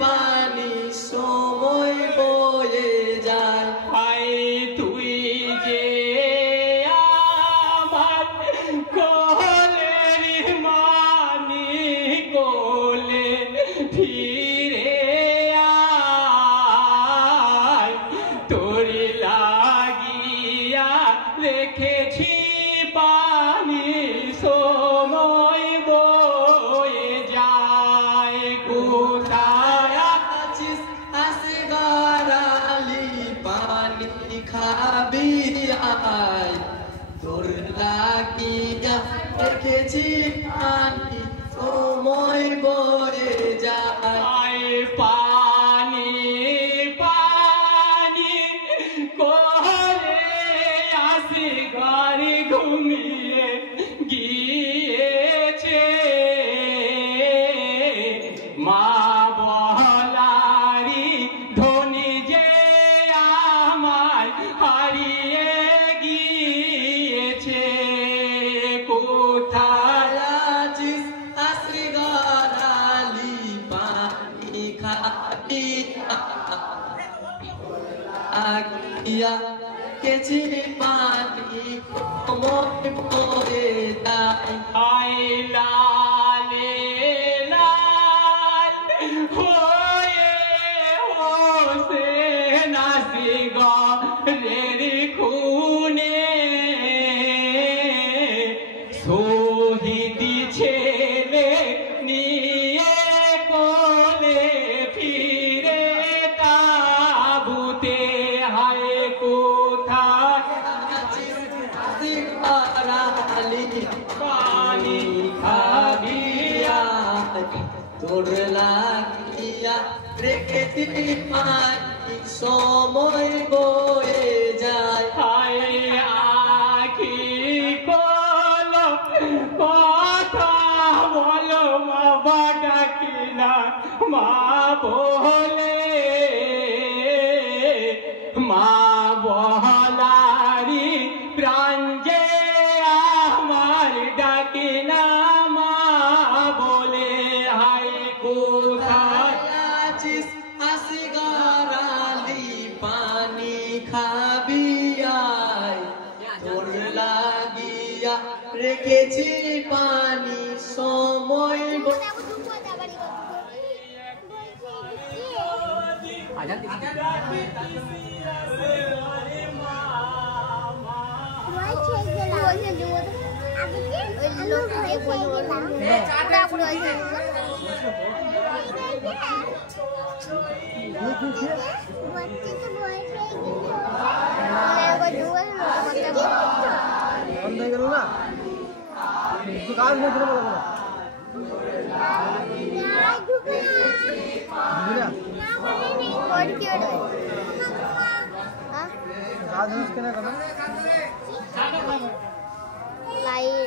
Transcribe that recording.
পানি সময় বয়ে যায়। আই তুই যে আমার কোলের মানি কোলে ফিরে আয়, তোরি লাগিয়া রেখেছি পানি সময় বয়ে যায়। কোথায় আছিস আসগর আলী পানি খাবি আয়, তোর লাগিয়া রেখেছি পানি সময় বয়ে যায়। আয় পানি পানি করে আসি ঘরে ঘুমিয়ে গিয়েছে, মা বলারি ধনী যে আমায় হারিয়ে গিয়েছে। কোথায় আছিস আসগর আলী পানি খাবি আগিয়া কেছি পানি সময় বয়ে যায়। আই লালে লাল হয়ে হোসেন আসি গরের খুনে, শহীদি ছেলে নিয়ে কোলে ফিরে তাবুতে। হায় কোথায় আলী পানি খাবি আয়, তোর লাগিয়া রেখেছি পানি সময় বয়ে যায়। হায় আখি কল কথা বলো মা ডাকি না মা বলে, মা বলারি প্রাণ যে আমার ডাকি না মা বলে। হায় কোথায় আছিস আসগর আলী পানি খাবি আয়, তোর লাগিয়া রেখেছি পানি সময় लाई